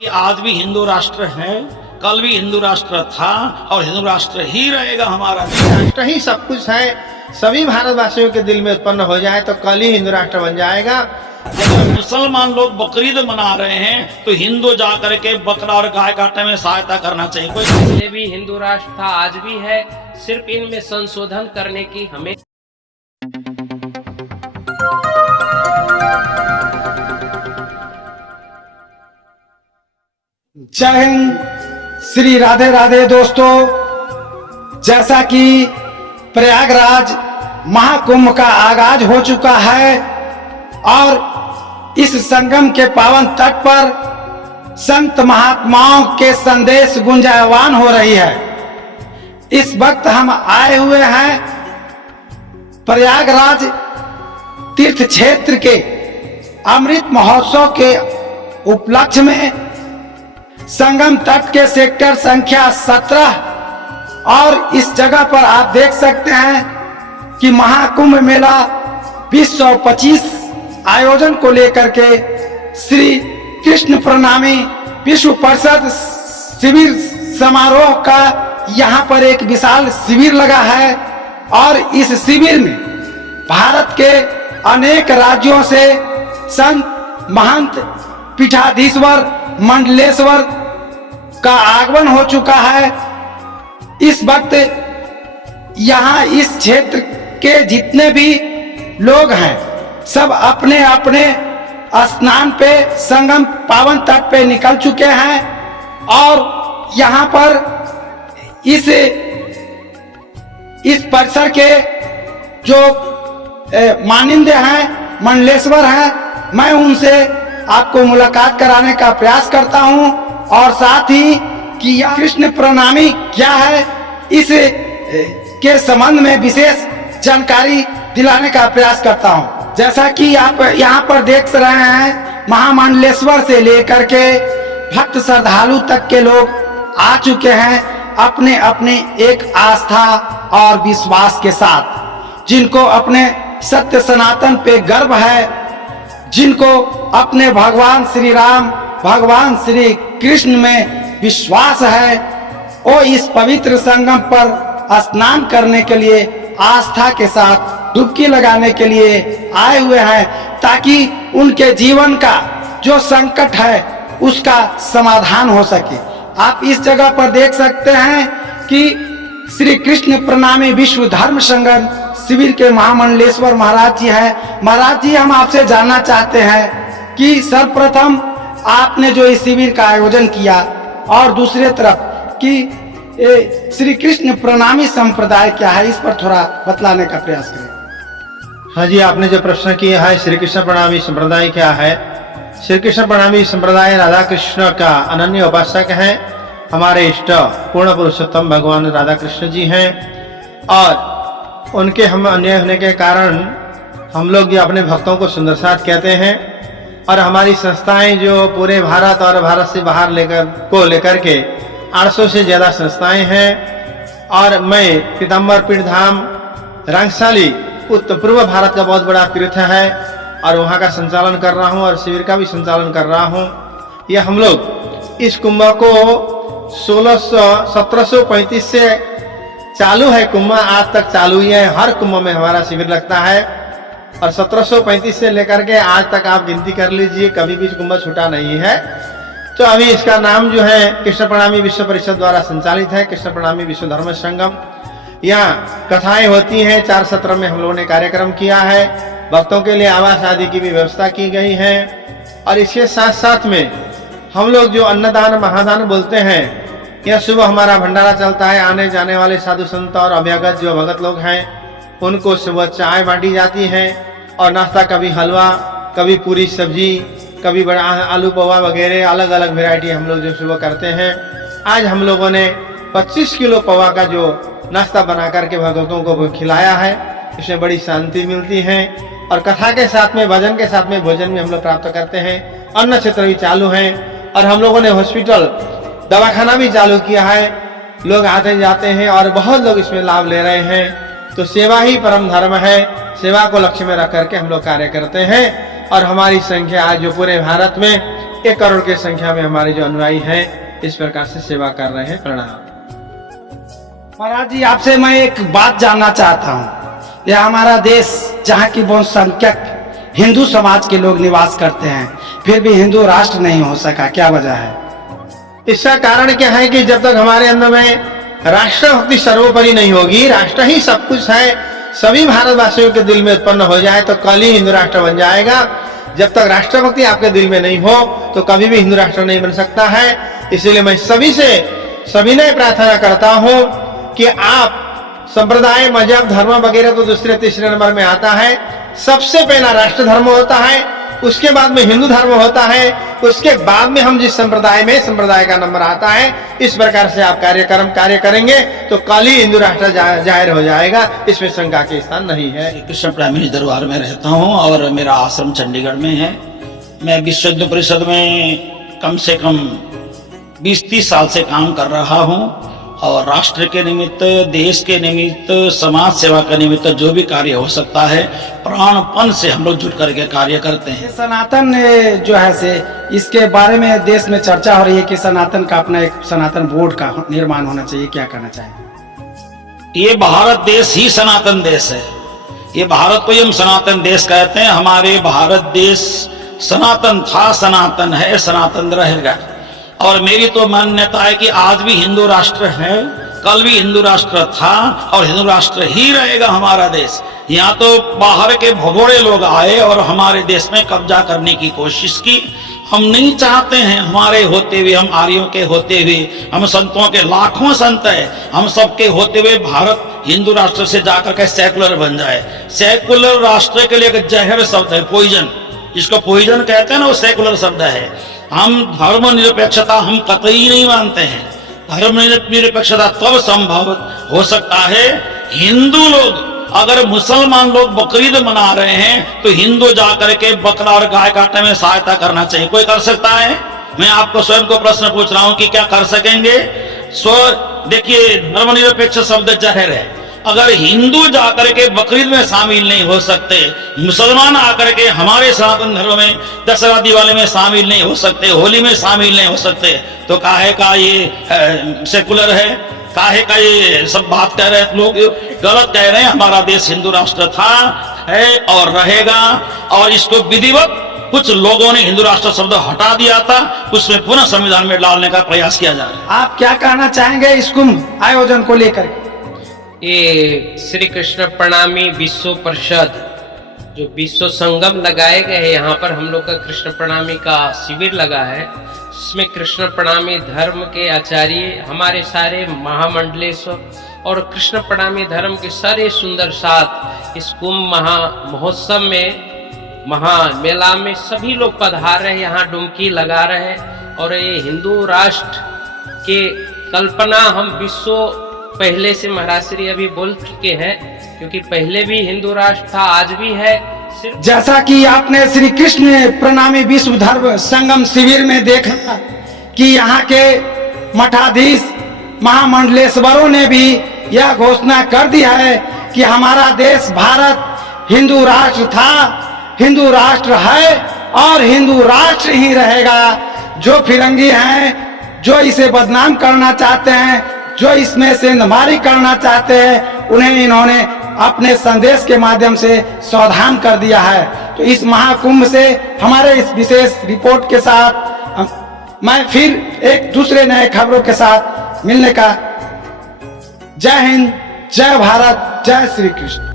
आज भी हिंदू राष्ट्र है, कल भी हिंदू राष्ट्र था और हिंदू राष्ट्र ही रहेगा हमारा। राष्ट्र ही सब कुछ है। सभी भारतवासियों के दिल में उत्पन्न हो जाए तो कल ही हिंदू राष्ट्र बन जाएगा। जब मुसलमान लोग बकरीद मना रहे हैं तो हिंदू जाकर के बकरा और गाय काटने में सहायता करना चाहिए। पहले भी हिंदू राष्ट्र था, आज भी है, सिर्फ इनमें संशोधन करने की हमें। जय हिंद, श्री राधे राधे दोस्तों। जैसा कि प्रयागराज महाकुंभ का आगाज हो चुका है और इस संगम के पावन तट पर संत महात्माओं के संदेश गुंजायमान हो रही है। इस वक्त हम आए हुए हैं प्रयागराज तीर्थ क्षेत्र के अमृत महोत्सव के उपलक्ष्य में संगम तट के सेक्टर संख्या 17 और इस जगह पर आप देख सकते हैं कि महाकुंभ मेला 2025 आयोजन को लेकर के श्री कृष्ण प्रणामी विश्व परिषद शिविर समारोह का यहाँ पर एक विशाल शिविर लगा है और इस शिविर में भारत के अनेक राज्यों से संत महंत पीठाधीश्वर मंडलेश्वर का आगमन हो चुका है। इस वक्त यहाँ इस क्षेत्र के जितने भी लोग हैं सब अपने अपने स्नान पे संगम पावन तट पे निकल चुके हैं और यहाँ पर इस परिसर के जो मानिंदे हैं, मंडलेश्वर हैं, मैं उनसे आपको मुलाकात कराने का प्रयास करता हूं और साथ ही कि यह कृष्ण प्रणामी क्या है इस के संबंध में विशेष जानकारी दिलाने का प्रयास करता हूं। जैसा कि आप यहाँ पर देख रहे हैं, महामंडलेश्वर से लेकर के भक्त श्रद्धालु तक के लोग आ चुके हैं अपने अपने एक आस्था और विश्वास के साथ, जिनको अपने सत्य सनातन पे गर्व है, जिनको अपने भगवान श्री राम भगवान श्री कृष्ण में विश्वास है, वो इस पवित्र संगम पर स्नान करने के लिए आस्था के साथ डुबकी लगाने के लिए आए हुए हैं ताकि उनके जीवन का जो संकट है उसका समाधान हो सके। आप इस जगह पर देख सकते हैं कि श्री कृष्ण प्रणामी विश्व धर्म संगम शिविर के महामंडलेश्वर महाराज जी हैं। महाराज जी, हम आपसे जानना चाहते हैं कि सर्वप्रथम आपने जो इस शिविर का आयोजन किया और दूसरे तरफ कि श्री कृष्ण प्रणामी संप्रदाय क्या है, इस पर थोड़ा बतलाने का प्रयास करें। हाँ जी, आपने जो प्रश्न किया है श्री कृष्ण प्रणामी संप्रदाय क्या है। श्री कृष्ण प्रणामी संप्रदाय राधा कृष्ण का अनन्य उपासक है। हमारे इष्ट पूर्ण पुरुषोत्तम भगवान राधा कृष्ण जी हैं और उनके हम अन्याय होने के कारण हम लोग ये अपने भक्तों को सुंदर साथ कहते हैं और हमारी संस्थाएं जो पूरे भारत और भारत से बाहर लेकर के 800 से ज्यादा संस्थाएं हैं और मैं पीताम्बर पीठ धाम रंगशाली उत्तर पूर्व भारत का बहुत बड़ा तीर्थ है और वहाँ का संचालन कर रहा हूँ और शिविर का भी संचालन कर रहा हूँ। यह हम लोग इस कुंभ को 1735 से चालू है। कुंभ आज तक चालू ही है। हर कुंभ में हमारा शिविर लगता है और 1735 से लेकर के आज तक आप गिनती कर लीजिए, कभी भी कुंभ छूटा नहीं है। तो अभी इसका नाम जो है कृष्ण प्रणामी विश्व परिषद द्वारा संचालित है, कृष्ण प्रणामी विश्व धर्म संगम। यहाँ कथाएं होती हैं। 4 सत्र में हम लोगों ने कार्यक्रम किया है। भक्तों के लिए आवास आदि की भी व्यवस्था की गई है और इसके साथ साथ में हम लोग जो अन्नदान महादान बोलते हैं, यह सुबह हमारा भंडारा चलता है। आने जाने वाले साधु संत और अभ्यागत जो भगत लोग हैं उनको सुबह चाय बांटी जाती है और नाश्ता कभी हलवा, कभी पूरी सब्जी, कभी बड़ा आलू पौवा वगैरह अलग अलग वैरायटी हम लोग जो सुबह करते हैं। आज हम लोगों ने 25 किलो पौवा का जो नाश्ता बना करके भगतों को खिलाया है। इसमें बड़ी शांति मिलती है और कथा के साथ में भजन के साथ में भोजन भी हम लोग प्राप्त करते हैं। अन्न क्षेत्र भी चालू है और हम लोगों ने हॉस्पिटल दवाखाना भी चालू किया है। लोग आते जाते हैं और बहुत लोग इसमें लाभ ले रहे हैं। तो सेवा ही परम धर्म है। सेवा को लक्ष्य में रख करके हम लोग कार्य करते हैं और हमारी संख्या आज जो पूरे भारत में 1 करोड़ की संख्या में हमारे जो अनुयायी हैं इस प्रकार से सेवा कर रहे हैं। प्रणाम। महाराज जी, आपसे मैं एक बात जानना चाहता हूँ। यह हमारा देश जहाँ की बहुसंख्यक हिंदू समाज के लोग निवास करते हैं, फिर भी हिंदू राष्ट्र नहीं हो सका, क्या वजह है? इसका कारण क्या है कि जब तक हमारे अंदर में राष्ट्रभक्ति सर्वोपरि नहीं होगी, राष्ट्र ही सब कुछ है, सभी भारतवासियों के दिल में उत्पन्न हो जाए तो कल ही हिंदू राष्ट्र बन जाएगा। जब तक राष्ट्रभक्ति आपके दिल में नहीं हो तो कभी भी हिंदू राष्ट्र नहीं बन सकता है। इसलिए मैं सविनय प्रार्थना करता हूं कि आप संप्रदाय, मजहब, धर्म वगैरह तो दूसरे तीसरे नंबर में आता है। सबसे पहला राष्ट्र धर्म होता है, उसके बाद में हिंदू धर्म होता है, उसके बाद में हम जिस संप्रदाय का नंबर आता है। इस प्रकार से आप कार्य करेंगे तो कल ही हिंदू राष्ट्र जाहिर हो जाएगा, इसमें शंका के स्थान नहीं है। कृष्ण प्रेमी दरबार में रहता हूँ और मेरा आश्रम चंडीगढ़ में है। मैं विश्व हिंदू परिषद में कम से कम 20-30 साल से काम कर रहा हूँ और राष्ट्र के निमित्त, देश के निमित्त, समाज सेवा के निमित्त जो भी कार्य हो सकता है प्राणपण से हम लोग जुट करके कार्य करते हैं। सनातन जो है से इसके बारे में देश में चर्चा हो रही है कि सनातन का अपना एक सनातन बोर्ड का निर्माण होना चाहिए, क्या कहना चाहिए? ये भारत देश ही सनातन देश है। ये भारत को ही हम सनातन देश कहते हैं। हमारे भारत देश सनातन था, सनातन है, सनातन रहेगा। और मेरी तो मान्यता है कि आज भी हिंदू राष्ट्र है, कल भी हिंदू राष्ट्र था और हिंदू राष्ट्र ही रहेगा हमारा देश। यहाँ तो बाहर के भगोड़े लोग आए और हमारे देश में कब्जा करने की कोशिश की। हम नहीं चाहते हैं हमारे होते हुए, हम आर्यों के होते हुए, हम संतों के लाखों संत है, हम सबके होते हुए भारत हिंदू राष्ट्र से जाकर के सेकुलर बन जाए। सेकुलर राष्ट्र के लिए एक जहर शब्द है, पॉइजन, जिसको पॉइजन कहते हैं ना, वो सेकुलर शब्द है। हम धर्मनिरपेक्षता हम कतई नहीं मानते हैं। धर्मनिरपेक्षता तब संभव हो सकता है, हिंदू लोग, अगर मुसलमान लोग बकरीद मना रहे हैं तो हिंदू जाकर के बकरा और गाय काटने में सहायता करना चाहिए। कोई कर सकता है? मैं आपको स्वयं को प्रश्न पूछ रहा हूं कि क्या कर सकेंगे? देखिए, धर्मनिरपेक्ष शब्द जहर है। अगर हिंदू जाकर के बकरीद में शामिल नहीं हो सकते, मुसलमान आकर के हमारे सनातन धर्म में दशहरा दिवाली में शामिल नहीं हो सकते, होली में शामिल नहीं हो सकते, तो काहे का ये सेकुलर है? काहे का ये सब बात कह रहे हैं लोग? गलत कह रहे हैं। हमारा देश हिंदू राष्ट्र था, है और रहेगा। और इसको विधिवत कुछ लोगों ने हिंदू राष्ट्र शब्द हटा दिया था, उसमें पुनः संविधान में डालने का प्रयास किया जा रहा है। आप क्या कहना चाहेंगे इस कुंभ आयोजन को लेकर? ये श्री कृष्ण प्रणामी विश्व परिषद जो विश्व संगम लगाए गए हैं, यहाँ पर हम लोग का कृष्ण प्रणामी का शिविर लगा है, जिसमें कृष्ण प्रणामी धर्म के आचार्य, हमारे सारे महामंडलेश्वर और कृष्ण प्रणामी धर्म के सारे सुंदर साथ इस कुंभ महा महोत्सव में, महामेला में सभी लोग पधार रहे हैं, यहाँ डुमकी लगा रहे हैं। और ये हिंदू राष्ट्र के कल्पना हम विश्व पहले से महाराज श्री अभी बोल चुके हैं, क्योंकि पहले भी हिंदू राष्ट्र था, आज भी है। सिर्फ जैसा कि आपने श्री कृष्ण प्रणामी विश्व धर्म संगम शिविर में देखा कि यहाँ के मठाधीश महामंडलेश्वरों ने भी यह घोषणा कर दिया है कि हमारा देश भारत हिंदू राष्ट्र था, हिंदू राष्ट्र है और हिंदू राष्ट्र ही रहेगा। जो फिरंगी हैं, जो इसे बदनाम करना चाहते हैं, जो इसमें सेंधमारी करना चाहते हैं, उन्हें इन्होंने अपने संदेश के माध्यम से सावधान कर दिया है। तो इस महाकुंभ से हमारे इस विशेष रिपोर्ट के साथ मैं फिर एक दूसरे नए खबरों के साथ मिलने का। जय हिंद, जय भारत, जय श्री कृष्ण।